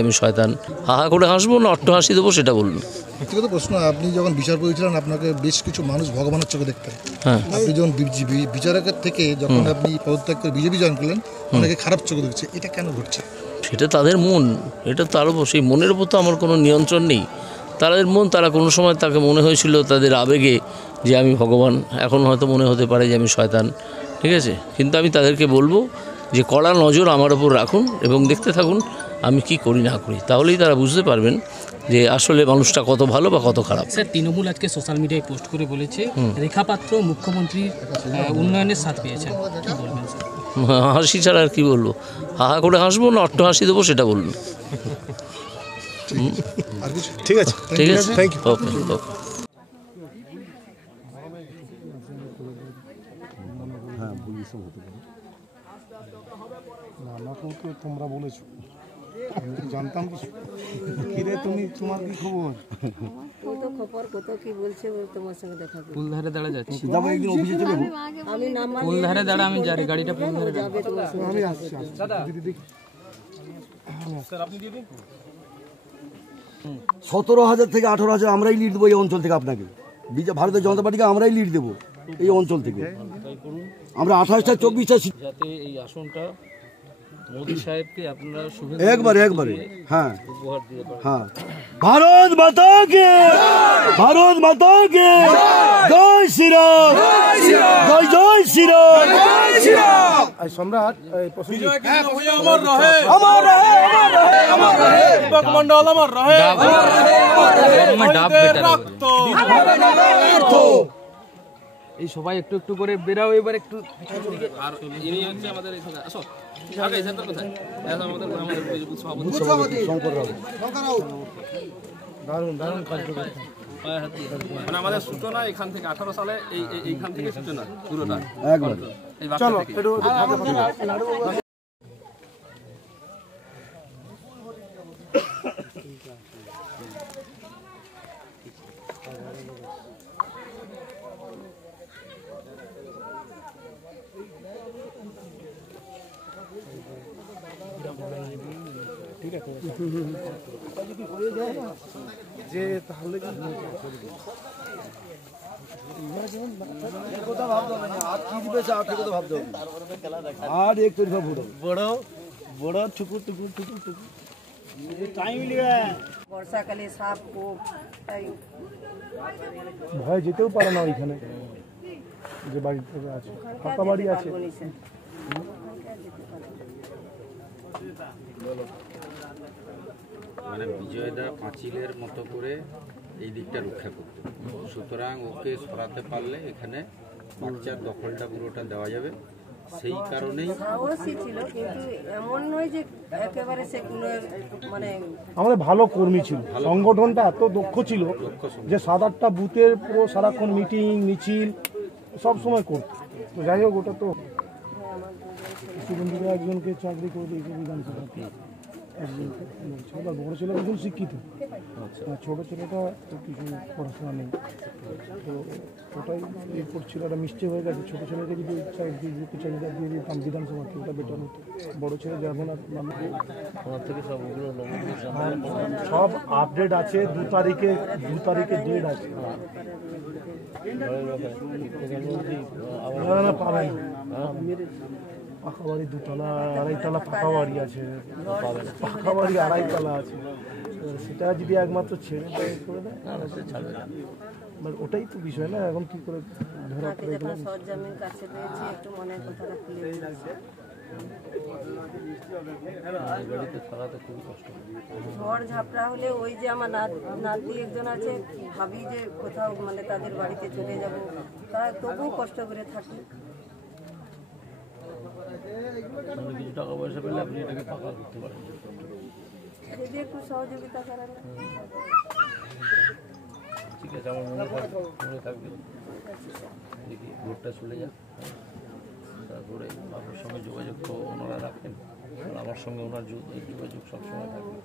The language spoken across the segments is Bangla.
আমি শয়তান হাহা করে হাসবো না অট্ট হাসি দেবো সেটা বলুন। ব্যক্তিগত প্রশ্ন, আপনি যখন বিচারপতি ছিলেন আপনাকে বেশ কিছু মানুষ ভগবানের চোখে দেখতেন। হ্যাঁ, আপনি যখন বিচারকের থেকে যখন আপনি পদত্যাগ করে বিজেপি জয়েন করলেন অনেকে খারাপ চোখে দেখছে, এটা কেন ঘটছে? সেটা তাদের মন, এটা তার উপর, সেই মনের উপর তো আমার কোনো নিয়ন্ত্রণ নেই। তাদের মন, তারা কোনো সময় তাকে মনে হয়েছিল তাদের আবেগে যে আমি ভগবান, এখন হয়তো মনে হতে পারে যে আমি শয়তান, ঠিক আছে। কিন্তু আমি তাদেরকে বলবো যে কড়া নজর আমার ওপর রাখুন এবং দেখতে থাকুন আমি কি করি না করি, তাহলেই তারা বুঝতে পারবেন যে আসলে মানুষটা কত ভালো বা কত খারাপ। স্যার, তৃণমূল আজকে সোশ্যাল মিডিয়ায় পোস্ট করে বলেছে রেখা পাত্র মুখ্যমন্ত্রীর উন্নয়নের সাথ পেয়েছেন, কি বলবেন স্যার? হাসি ছাড়া আর কি বলবো, হাহা করে হাসবো না অট্ট হাসি দেবো সেটা বলুন। ঠিক আছে, ঠিক আছে, থ্যাংক ইউ। ওকে ওকে। হ্যাঁ, পুলিশও হতে পারে। না, আমাকেও তো তোমরা বলেছো, আমি তো জানতাম কিছু। কিরে তুমি, তোমার কি খবর? কত খবর, কত কি বলছে, তোমার সঙ্গে দেখা করব। ফুলধারে দাঁড়া যাচ্ছি, যাবো একদিন অফিসে চলে যাবো। আমি নাম্বার ফুলধারে দাঁড়া, আমি যাই, গাড়িটা ফুলধারে যাবে তোমার সঙ্গে। আমি আসছি দিদি দেখি। 17,000 থেকে 18,000 আমরাই লিড দেবো এই অঞ্চল থেকে। আপনাকে ভারতীয় জনতা পার্টিকে আমরাই লিড দেবো এই অঞ্চল থেকে। আমরা 28টা 24টা যাতে এই আসনটা মোদী সাহেবকে আপনারা একবারে হ্যাঁ হ্যাঁ। ভারত মাতা কে, ভারত মাতা কে জয় শ্রীরাম, জয় জয় শ্রীরাম। সম্রাট अमर रहे, अमर रहे, अमर रहे, दीपक मंडल अमर रहे, अमर रहे, अमर रहे। এই সবাই একটু একটু করে বেরাও, এবার একটু আর ইনি হচ্ছে আমাদের এখানে আসো আগে সেন্টার কোথায় আমাদের সভাপতি শঙ্কর রাও। মানে আমাদের সূচনা এখান থেকে 18 সালে এইখান থেকে সূচনা পুরোটা একবার চলো একটু ঠিক আছে যে তাহলে আর এক তরফা ভোট বড় বড় টুকুর টুকুর টুকুর টুকুর টাইম লিয়া। বর্ষাকালে সাপ কোপ, তাই ভয় যেতেও পারে না ওইখানে যে বাড়ি থেকে আছে, ফাঁকা বাড়ি আছে। মানে বিজয়দা পাঁচিলের মতো করে এই দিকটা রক্ষা করতে, সুতরাং ওকে সরাতে পারলে এখানে বাচ্চার দখলটা পুরোটা দেওয়া যাবে। সেই কারণেই সাহসী ছিল, কিন্তু এমন নয় যে একেবারে সে কোনো মানে আমাদের ভালো কর্মী ছিল, সংগঠনটা এত দক্ষ ছিল যে 7-8টা বুথের পুরো সারাক্ষণ মিটিং মিছিল সব সময় করতো। তো যাই হোক, ওটা তো সুগন্ধিরা একজনকে চাকরি করে দিয়েছে বিধানসভাতে, একজনকে ছেলে, বড় ছেলে একজন শিক্ষিত, ছোট ছেলেটা তো কিছু পড়াশোনা নেই। তো ওটাই এরপর ছেলেটা মিষ্টি হয়ে গেছে। ছোটো ছেলেকে যদি চাকরি চাকরিটা দিয়ে দিতাম বিধানসভাকে, ওটা বেটার হতো। বড় ছেলে যাবো না, সব আপডেট আছে। 2 তারিখে ডেট আছে। পাবেন পাকা বাড়ি 2তলা 2.5তলা পাকা বাড়ি আছে, পাকা বাড়ি 2.5তলা আছে। সেটা যদি একমাত্র ছেড়ে করে দেয় ওটাই তো বিষয় না। এখন কি করে ধরা পড়ে গেল? সরজমিন কাছে পেয়েছি, একটু মনের কথাটা খুলে দিয়েছে। ঝড় ঝাপড়া হলে ওই যে আমার নাতি একজন আছে, ভাবি যে কোথাও মানে তাদের বাড়িতে চলে যাব, তারা তবুও কষ্ট করে থাকি। কিছু টাকা পয়সা পেলে আপনি এটাকে ফাঁকা করতে পারেন, যদি একটু সহযোগিতা করেন। ঠিক আছে, আমার মনে থাকবে। দেখি ভোটটা চলে যাক, তারপরে আপনার সঙ্গে যোগাযোগ তো ওনারা রাখেন, আর আমার সঙ্গে ওনার যোগাযোগ সবসময় থাকবে।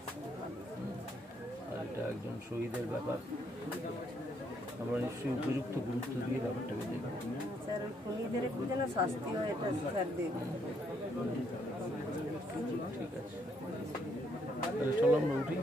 আর এটা একজন শহীদের ব্যাপার, আমরা নিশ্চয়ই উপযুক্ত গুরুত্ব দিয়ে ব্যাপারটাকে দেখব। স্যার ওই খুনিদের একটু যেন শাস্তি হয় এটা স্যার দেখবেন। ঠিক আছে, তাহলে চলো আমরা উঠি।